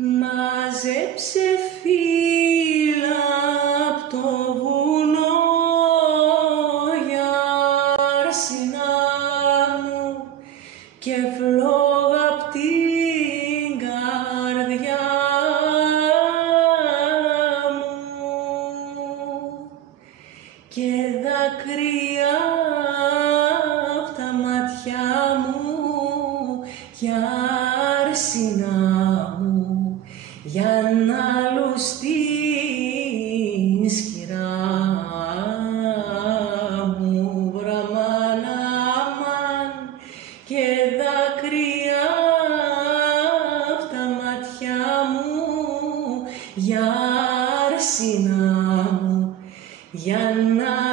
Μάζεψε φύλλα απ' το βουνό για αρσινά μου και φλόγα απ' την καρδιά μου και δάκρυα απ' τα μάτια μου για αρσινά μου για να λουστεί η σκυρά μου βραμάν αμάν και δάκρυα απ' τα μάτια μου για αρσινά μου για να